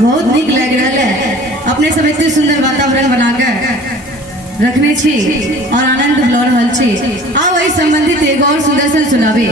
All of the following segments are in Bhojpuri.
बहुत निक लग रहा है। अपने सब इतने सुंदर वातावरण बनाकर रखने छी और आनंद लऽ रहल छी। आओ एहि संबंधित एगो और सुंदर सन सुनाबी।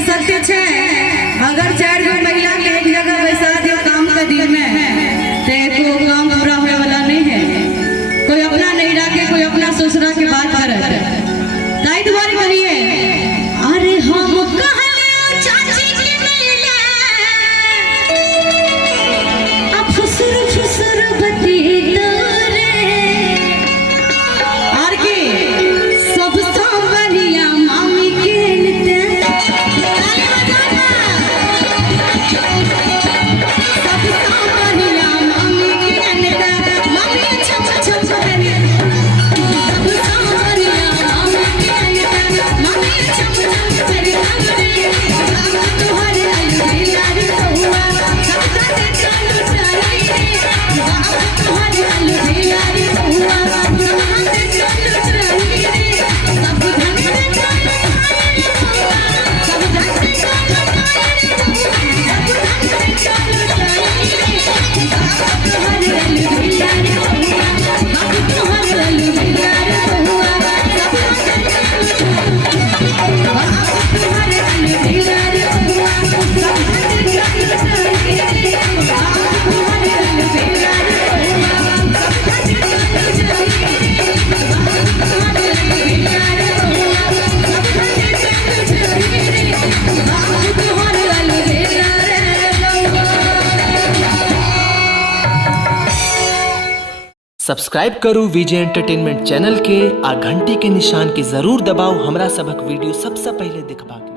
सत्य है अगर 4 गो महिला के एक जगह बैसा दियो काम के दिन में तो काम पूरा होने वाला नहीं है। कोई अपना नहीं रखे, कोई अपना ससुरा के बात करे। ताई तुम्हारी कहिए अरे हम चाची की महिला अब फुसुर बती और की सब बढ़िया मामी के Wow. सब्सक्राइब करू विजय एंटरटेनमेंट चैनल के आ घंटी के निशान के जरूर दबाओ हमरा सबक वीडियो सबसे पहले देखबाक लेल।